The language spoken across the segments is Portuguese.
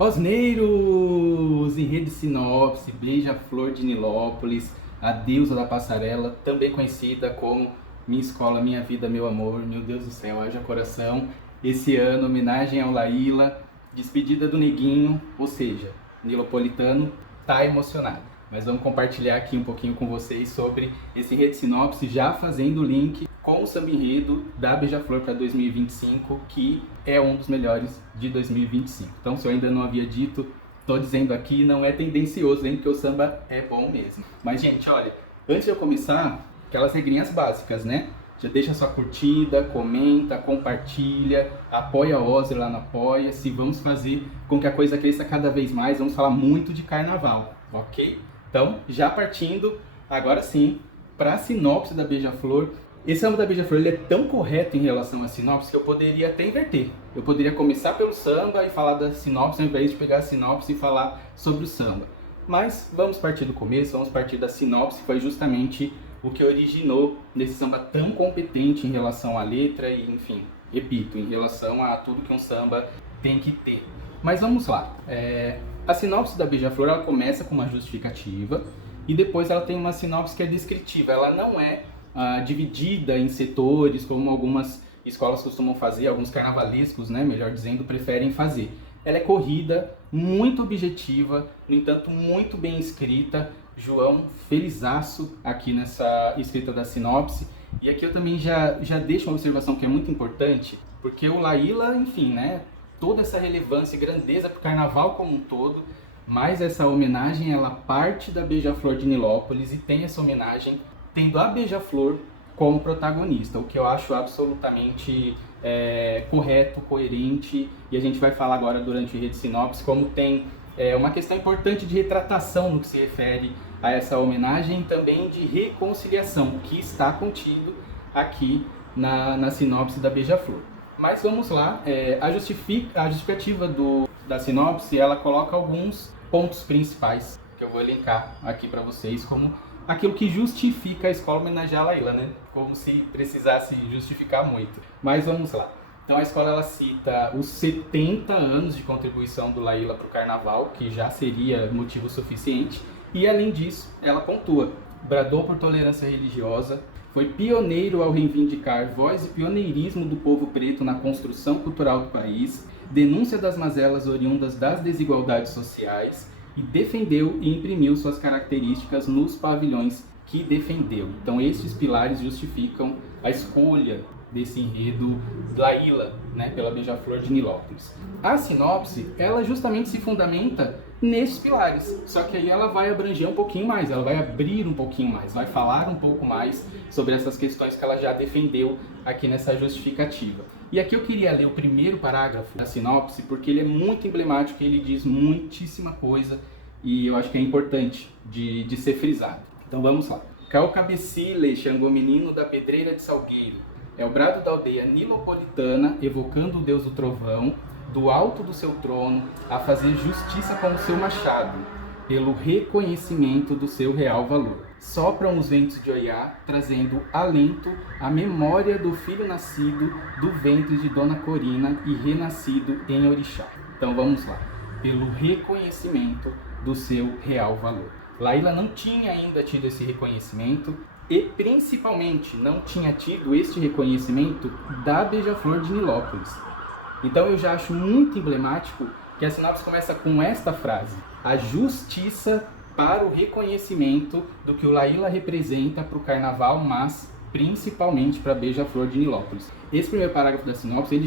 Osneiros, Enredo de Sinopse, Beija-Flor de Nilópolis, a deusa da passarela, também conhecida como Minha Escola, Minha Vida, Meu Amor, meu Deus do céu, haja coração. Esse ano, homenagem ao Laíla, despedida do Neguinho, ou seja, nilopolitano, tá emocionado. Mas vamos compartilhar aqui um pouquinho com vocês sobre esse Enredo de Sinopse, já fazendo o link com o samba enredo da Beija-Flor para 2025, que é um dos melhores de 2025. Então, se eu ainda não havia dito, estou dizendo aqui, não é tendencioso, hein, porque o samba é bom mesmo. Mas, gente, olha, antes de eu começar, aquelas regrinhas básicas, né? Já deixa sua curtida, comenta, compartilha, apoia a Ozzy lá no Apoia-se, vamos fazer com que a coisa cresça cada vez mais, vamos falar muito de carnaval, ok? Então, já partindo, agora sim, para a sinopse da Beija-Flor. Esse samba da Beija-Flor ele é tão correto em relação à sinopse que eu poderia até inverter. Eu poderia começar pelo samba e falar da sinopse, ao invés de pegar a sinopse e falar sobre o samba. Mas vamos partir do começo, vamos partir da sinopse, que foi justamente o que originou nesse samba tão competente em relação à letra e, enfim, repito, em relação a tudo que um samba tem que ter. Mas vamos lá. A sinopse da Beija-Flor ela começa com uma justificativa e depois ela tem uma sinopse que é descritiva. Ela não é dividida em setores, como algumas escolas costumam fazer, alguns carnavalescos, né, melhor dizendo, preferem fazer. Ela é corrida, muito objetiva, no entanto, muito bem escrita. João, felizaço aqui nessa escrita da sinopse. E aqui eu também já deixo uma observação que é muito importante, porque o Laíla, enfim, né, toda essa relevância e grandeza para o carnaval como um todo, mas essa homenagem, ela parte da Beija-Flor de Nilópolis e tem essa homenagem tendo a Beija-Flor como protagonista, o que eu acho absolutamente correto, coerente, e a gente vai falar agora durante o Enredo de Sinopse como tem uma questão importante de retratação no que se refere a essa homenagem e também de reconciliação, que está contido aqui na sinopse da Beija-Flor. Mas vamos lá, a justificativa da sinopse, ela coloca alguns pontos principais que eu vou elencar aqui para vocês como aquilo que justifica a escola homenagear a Laíla, né? Como se precisasse justificar muito. Mas vamos lá. Então a escola ela cita os 70 anos de contribuição do Laíla para o carnaval, que já seria motivo suficiente. E além disso, ela pontua: bradou por tolerância religiosa, foi pioneiro ao reivindicar voz e pioneirismo do povo preto na construção cultural do país, denúncia das mazelas oriundas das desigualdades sociais, e defendeu e imprimiu suas características nos pavilhões que defendeu. Então esses pilares justificam a escolha desse enredo Laíla, né, pela Beija-Flor de Nilópolis. A sinopse, ela justamente se fundamenta nesses pilares, só que aí ela vai abranger um pouquinho mais, ela vai abrir um pouquinho mais, vai falar um pouco mais sobre essas questões que ela já defendeu aqui nessa justificativa. E aqui eu queria ler o primeiro parágrafo da sinopse, porque ele é muito emblemático, ele diz muitíssima coisa e eu acho que é importante de ser frisado. Então vamos lá. Cao cabecile, Xangô menino da pedreira de Salgueiro, é o brado da aldeia nilopolitana, evocando o deus do trovão, do alto do seu trono, a fazer justiça com o seu machado, pelo reconhecimento do seu real valor. Sopram os ventos de Oiá, trazendo alento à memória do filho nascido do ventre de Dona Corina e renascido em Orixá. Então vamos lá. Pelo reconhecimento do seu real valor. Laíla não tinha ainda tido esse reconhecimento e principalmente não tinha tido este reconhecimento da Beija-Flor de Nilópolis. Então eu já acho muito emblemático que a sinopse começa com esta frase: a justiça para o reconhecimento do que o Laíla representa para o carnaval, mas principalmente para a Beija-Flor de Nilópolis. Esse primeiro parágrafo da sinopse, ele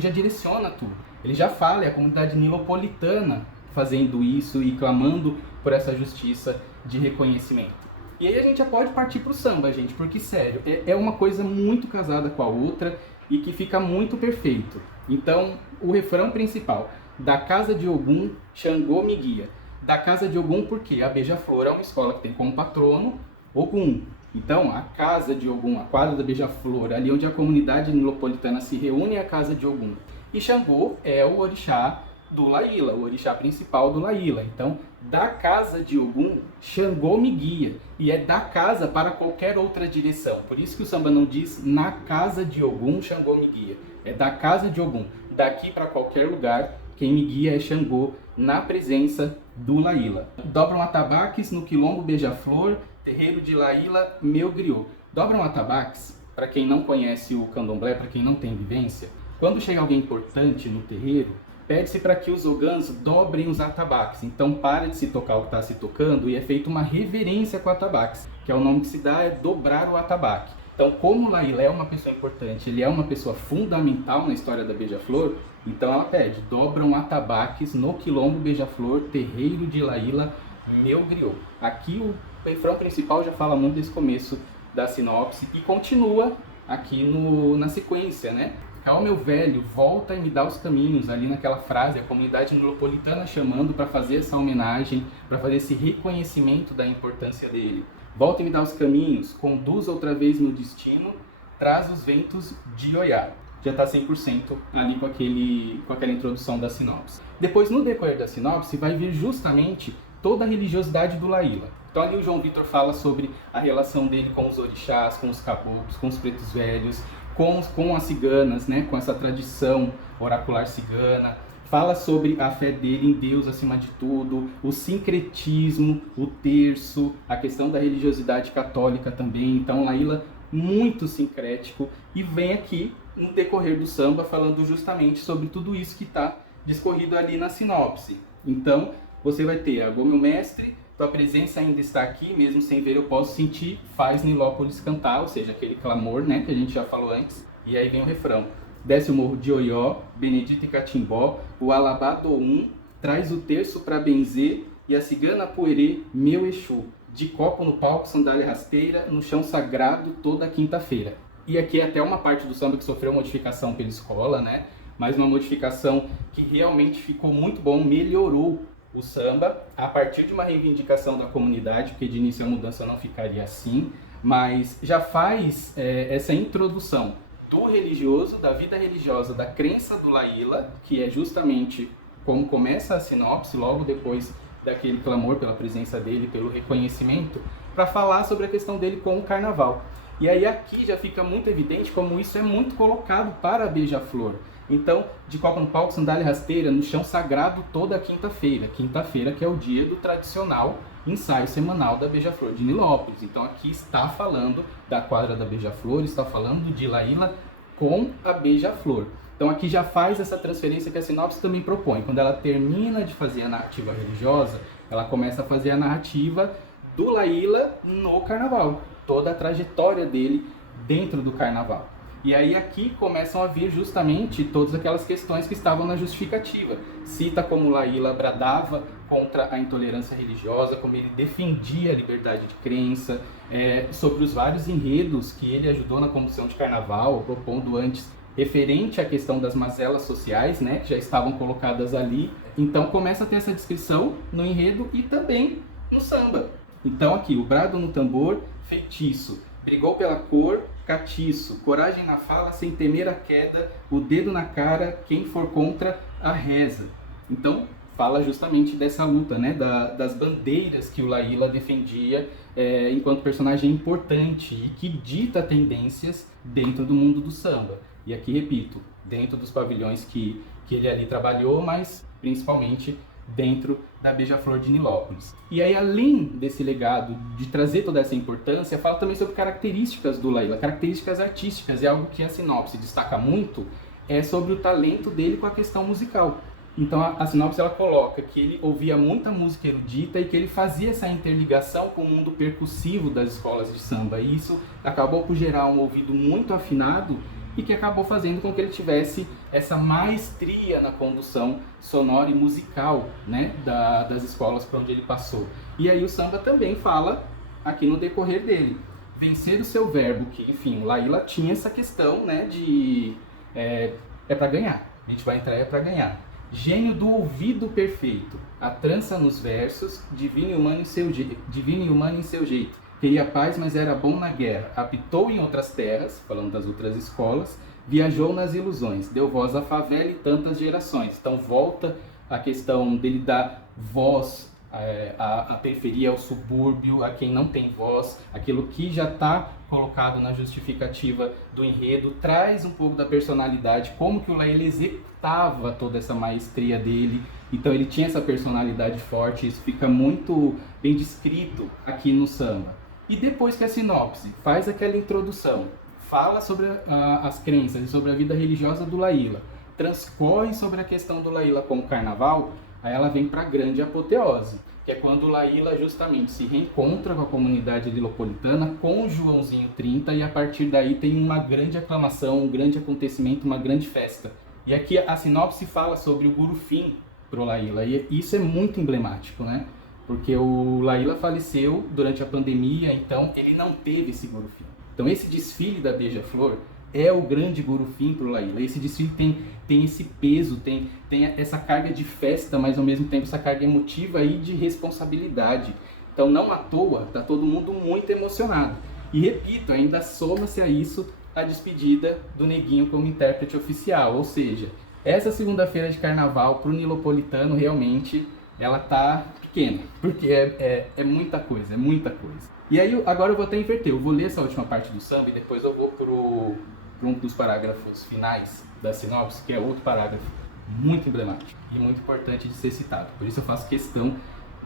já direciona tudo. Ele já fala, é a comunidade nilopolitana fazendo isso e clamando por essa justiça de reconhecimento. E aí a gente já pode partir para o samba, gente, porque, sério, é uma coisa muito casada com a outra e que fica muito perfeito. Então, o refrão principal: da casa de Ogum, Xangô me guia. Da casa de Ogum, porque a Beija-Flor é uma escola que tem como patrono Ogum. Então, a casa de Ogum, a quadra da Beija-Flor, ali onde a comunidade nilopolitana se reúne, é a casa de Ogum. E Xangô é o orixá do Laíla, o orixá principal do Laíla. Então, da casa de Ogum, Xangô me guia. E é da casa para qualquer outra direção. Por isso que o samba não diz na casa de Ogum, Xangô me guia. É da casa de Ogum. Daqui para qualquer lugar, quem me guia é Xangô, na presença do Laíla. Dobram atabaques no quilombo beija-flor, terreiro de Laíla, meu griot. Dobram atabaques, para quem não conhece o candomblé, para quem não tem vivência, quando chega alguém importante no terreiro, pede-se para que os ogãs dobrem os atabaques. Então para de se tocar o que está se tocando e é feita uma reverência com atabaques, que é o nome que se dá, é dobrar o atabaque. Então, como Laíla é uma pessoa importante, ele é uma pessoa fundamental na história da Beija-Flor, então ela pede, dobram atabaques no quilombo beija-flor, terreiro de Laíla, meu griot. Aqui o refrão principal já fala muito desse começo da sinopse e continua aqui na sequência, né? Ó, meu velho, volta e me dá os caminhos, ali naquela frase, a comunidade nilopolitana chamando para fazer essa homenagem, para fazer esse reconhecimento da importância dele. Volta e me dá os caminhos, conduz outra vez meu destino, traz os ventos de Oiá. Já está 100% ali com aquela introdução da sinopse. Depois, no decorrer da sinopse, vai vir justamente toda a religiosidade do Laíla. Então ali o João Vitor fala sobre a relação dele com os orixás, com os caboclos, com os pretos velhos, com as ciganas, né? Com essa tradição oracular cigana. Fala sobre a fé dele em Deus acima de tudo, o sincretismo, o terço, a questão da religiosidade católica também. Então Laíla muito sincrético e vem aqui no decorrer do samba falando justamente sobre tudo isso que está discorrido ali na sinopse. Então você vai ter, agô meu mestre, tua presença ainda está aqui, mesmo sem ver eu posso sentir, faz Nilópolis cantar, ou seja, aquele clamor, né, que a gente já falou antes. E aí vem o refrão. Desce o morro de Oió, Benedito e Catimbó, o Alabá do Um, traz o terço para benzer, e a cigana Poerê, meu Exu. De copo no palco, sandália rasteira, no chão sagrado toda quinta-feira. E aqui é até uma parte do samba que sofreu modificação pela escola, né? Mas uma modificação que realmente ficou muito bom, melhorou o samba, a partir de uma reivindicação da comunidade, porque de início a mudança não ficaria assim, mas já faz essa introdução do religioso, da vida religiosa, da crença do Laíla, que é justamente como começa a sinopse, logo depois daquele clamor pela presença dele, pelo reconhecimento, para falar sobre a questão dele com o carnaval. E aí aqui já fica muito evidente como isso é muito colocado para a Beija-Flor. Então, de copa no palco, sandália rasteira, no chão sagrado toda quinta-feira. Quinta-feira que é o dia do tradicional ensaio semanal da Beija-Flor de Nilópolis. Então aqui está falando da quadra da Beija-Flor, está falando de Laíla com a Beija-Flor. Então aqui já faz essa transferência que a sinopse também propõe. Quando ela termina de fazer a narrativa religiosa, ela começa a fazer a narrativa do Laíla no carnaval. Toda a trajetória dele dentro do carnaval. E aí aqui começam a vir justamente todas aquelas questões que estavam na justificativa. Cita como Laíla bradava contra a intolerância religiosa, como ele defendia a liberdade de crença, sobre os vários enredos que ele ajudou na condução de carnaval, propondo antes, referente à questão das mazelas sociais, né, que já estavam colocadas ali. Então começa a ter essa descrição no enredo e também no samba. Então aqui, o brado no tambor, feitiço. Brigou pela cor, catiço, coragem na fala sem temer a queda, o dedo na cara, quem for contra a reza. Então, fala justamente dessa luta, né, das bandeiras que o Laíla defendia enquanto personagem importante e que dita tendências dentro do mundo do samba. E aqui, repito, dentro dos pavilhões que ele ali trabalhou, mas principalmente dentro da Beija-Flor de Nilópolis. E aí, além desse legado de trazer toda essa importância, fala também sobre características do Laíla, características artísticas, e algo que a sinopse destaca muito, é sobre o talento dele com a questão musical. Então a sinopse ela coloca que ele ouvia muita música erudita e que ele fazia essa interligação com o mundo percussivo das escolas de samba, e isso acabou por gerar um ouvido muito afinado e que acabou fazendo com que ele tivesse essa maestria na condução sonora e musical, né, das escolas por onde ele passou. E aí o samba também fala, aqui no decorrer dele, vencer o seu verbo, que enfim, o Laíla tinha essa questão, né, de para ganhar, a gente vai entrar para ganhar. Gênio do ouvido perfeito, a trança nos versos, divino e humano em seu jeito. Queria paz, mas era bom na guerra. Habitou em outras terras, falando das outras escolas, viajou nas ilusões, deu voz à favela e tantas gerações. Então volta a questão dele dar voz a periferia, ao subúrbio, a quem não tem voz, aquilo que já está colocado na justificativa do enredo, traz um pouco da personalidade, como que o Laíla executava toda essa maestria dele. Então ele tinha essa personalidade forte, isso fica muito bem descrito aqui no samba. E depois que a sinopse faz aquela introdução, fala sobre as crenças e sobre a vida religiosa do Laíla, transcorre sobre a questão do Laíla como carnaval, aí ela vem para a grande apoteose, que é quando o Laíla justamente se reencontra com a comunidade lilopolitana, com o Joãozinho 30, e a partir daí tem uma grande aclamação, um grande acontecimento, uma grande festa. E aqui a sinopse fala sobre o Gurufim para o Laíla, e isso é muito emblemático, né? Porque o Laíla faleceu durante a pandemia, então ele não teve esse Gurufim. Então esse desfile da Beija-Flor é o grande Gurufim para o Laíla. Esse desfile tem esse peso, tem essa carga de festa, mas ao mesmo tempo essa carga emotiva e de responsabilidade. Então não à toa, está todo mundo muito emocionado. E repito, ainda soma-se a isso a despedida do Neguinho como intérprete oficial. Ou seja, essa segunda-feira de carnaval para o nilopolitano realmente ela tá pequena, porque é muita coisa, é muita coisa. E aí agora eu vou até inverter, eu vou ler essa última parte do samba e depois eu vou para um dos parágrafos finais da sinopse, que é outro parágrafo muito emblemático e muito importante de ser citado. Por isso eu faço questão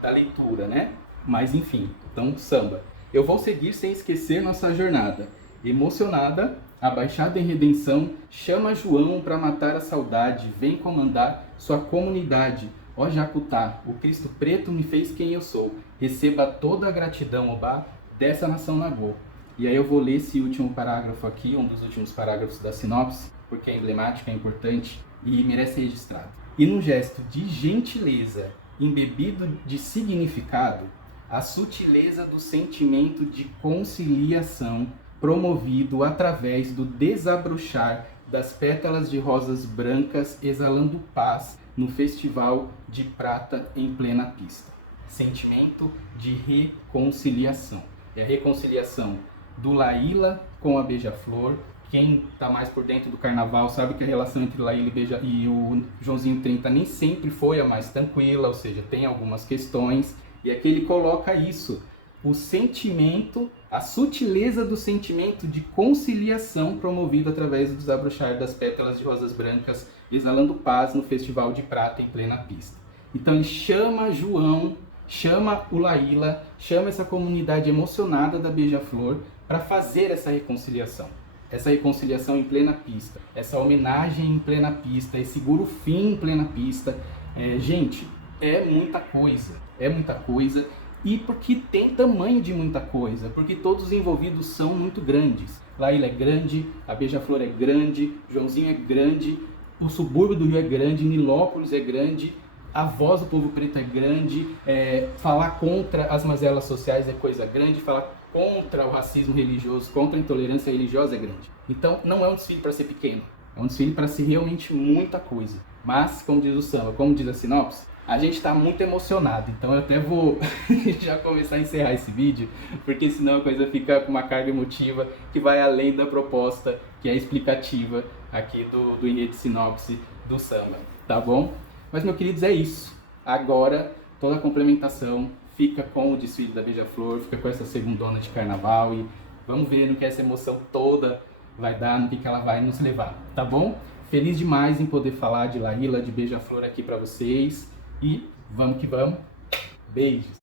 da leitura, né? Mas enfim, então samba. Eu vou seguir sem esquecer nossa jornada. Emocionada, abaixada em redenção, chama João para matar a saudade, vem comandar sua comunidade. Ó Jacutá, o Cristo preto me fez quem eu sou. Receba toda a gratidão, Obá, dessa nação Nagô. E aí eu vou ler esse último parágrafo aqui, um dos últimos parágrafos da sinopse, porque é emblemático, é importante e merece ser registrado. E num gesto de gentileza, embebido de significado, a sutileza do sentimento de conciliação promovido através do desabrochar das pétalas de rosas brancas exalando paz no festival de prata em plena pista. Sentimento de reconciliação. É a reconciliação do Laíla com a Beija-Flor. Quem está mais por dentro do carnaval sabe que a relação entre Laíla e o Joãozinho 30 nem sempre foi a mais tranquila, ou seja, tem algumas questões. E aqui ele coloca isso, o sentimento, a sutileza do sentimento de conciliação promovido através do desabrochar das pétalas de rosas brancas, exalando paz no festival de prata em plena pista. Então ele chama João, chama o Laíla, chama essa comunidade emocionada da Beija-Flor para fazer essa reconciliação em plena pista, essa homenagem em plena pista, esse Gurufim em plena pista. Gente, é muita coisa, e porque tem tamanho de muita coisa, porque todos os envolvidos são muito grandes. Laíla é grande, a Beija-Flor é grande, Joãozinho é grande, o subúrbio do Rio é grande, Nilópolis é grande, a voz do povo preto é grande, falar contra as mazelas sociais é coisa grande, falar contra o racismo religioso, contra a intolerância religiosa é grande. Então não é um desfile para ser pequeno, é um desfile para ser realmente muita coisa. Mas, como diz o samba, como diz a sinopse, a gente está muito emocionado, então eu até vou já começar a encerrar esse vídeo, porque senão a coisa fica com uma carga emotiva que vai além da proposta, que é explicativa aqui do enredo sinopse do samba, tá bom? Mas, meus queridos, é isso. Agora, toda a complementação fica com o desfile da Beija-Flor, fica com essa segundona de carnaval e vamos ver no que essa emoção toda vai dar, no que ela vai nos levar, tá bom? Feliz demais em poder falar de Laíla, de Beija-Flor aqui para vocês. E vamos que vamos. Beijos!